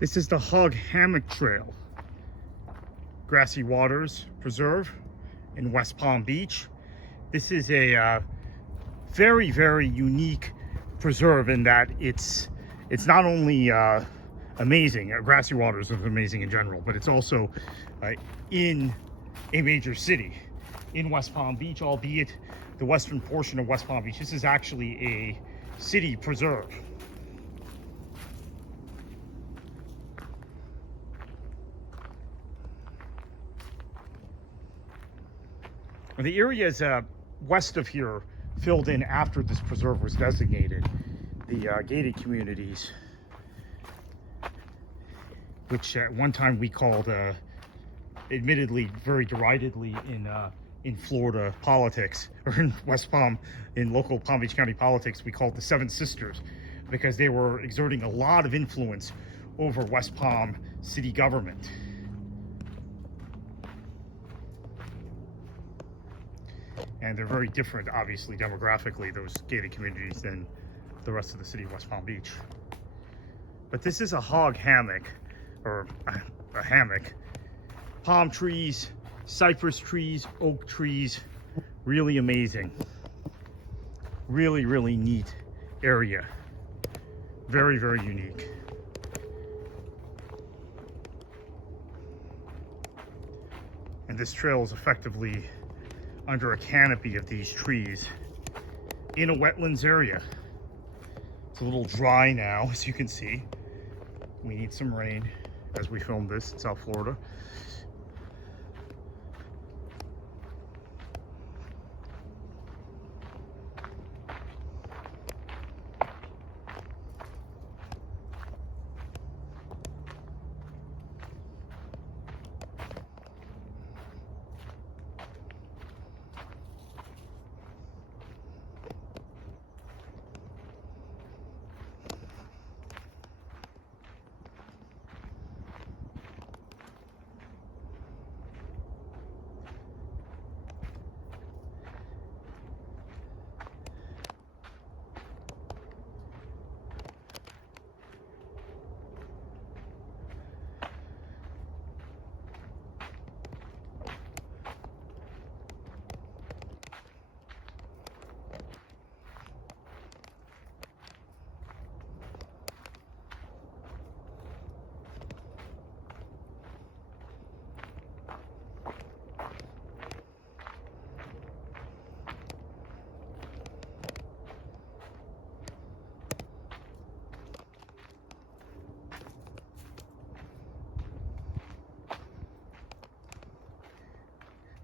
This is the Hog Hammock Trail, Grassy Waters Preserve in West Palm Beach. This is a very, very unique preserve in that it's not only amazing, Grassy Waters is amazing in general, but it's also in a major city in West Palm Beach, albeit the western portion of West Palm Beach. This is actually a city preserve. The areas west of here filled in after this preserve was designated. The gated communities, which at one time we called, admittedly very deridedly in Florida politics, or in West Palm, in local Palm Beach County politics, we called the Seven Sisters, because they were exerting a lot of influence over West Palm city government. And they're very different, obviously, demographically, those gated communities, than the rest of the city of West Palm Beach. But this is a hog hammock, or a hammock. Palm trees, cypress trees, oak trees, really amazing. Really, really neat area. Very, very unique. And this trail is effectively under a canopy of these trees in a wetlands area. It's a little dry now, as you can see. We need some rain as we film this in South Florida.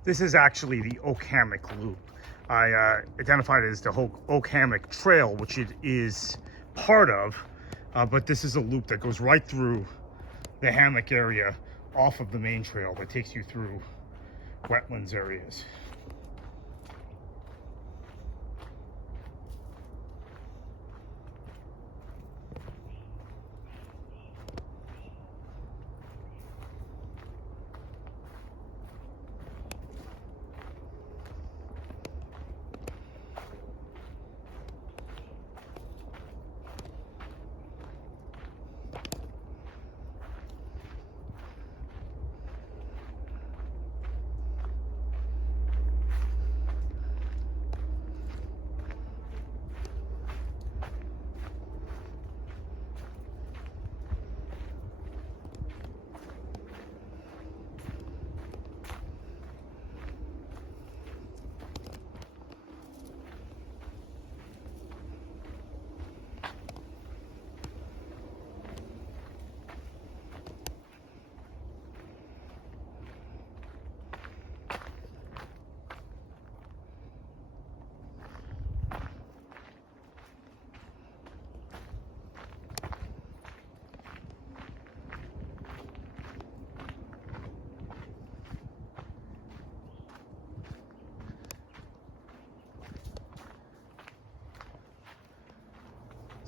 This is actually the Oak Hammock Loop. I identified it as the Oak Hammock Trail, which it is part of, but this is a loop that goes right through the hammock area off of the main trail that takes you through wetlands areas.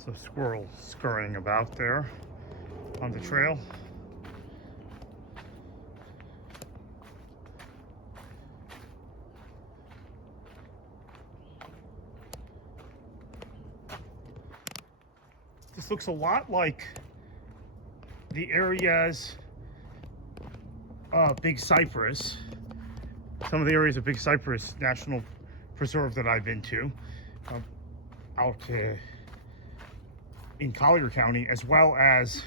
So squirrels scurrying about there on the trail. This looks a lot like the areas of Big Cypress, some of the areas of Big Cypress National Preserve that I've been to, out in Collier County, as well as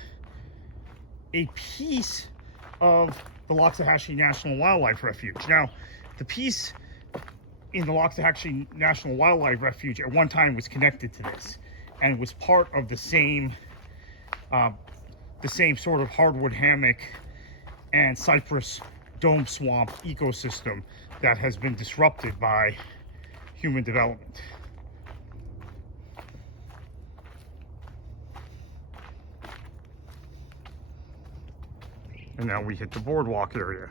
a piece of the Loxahatchee National Wildlife Refuge. Now, the piece in the Loxahatchee National Wildlife Refuge at one time was connected to this, and was part of the same sort of hardwood hammock and cypress dome swamp ecosystem that has been disrupted by human development. And now we hit the boardwalk area,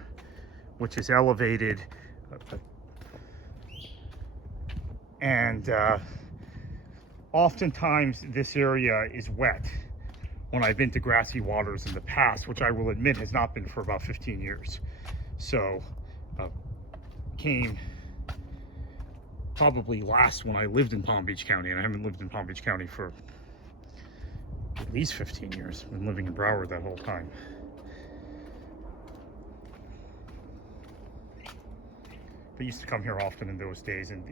which is elevated, and oftentimes this area is wet when I've been to Grassy Waters in the past, which I will admit has not been for about 15 years. So came probably last when I lived in Palm Beach County, and I haven't lived in Palm Beach County for at least 15 years. I've been living in Broward that whole time. They used to come here often in those days, and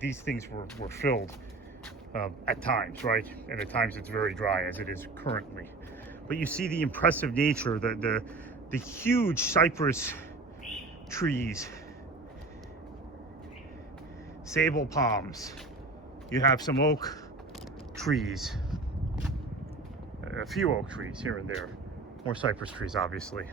these things were filled at times, right? And at times it's very dry, as it is currently. But you see the impressive nature, the huge cypress trees, sable palms. You have some oak trees, a few oak trees here and there, more cypress trees, obviously.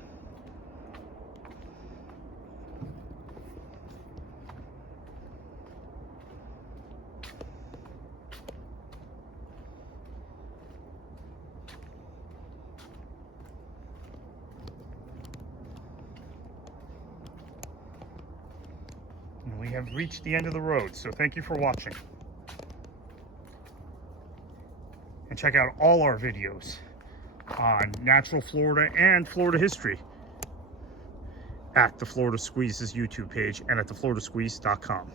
We have reached the end of the road, so thank you for watching. And check out all our videos on natural Florida and Florida history at the Florida Squeezes YouTube page and at thefloridasqueeze.com.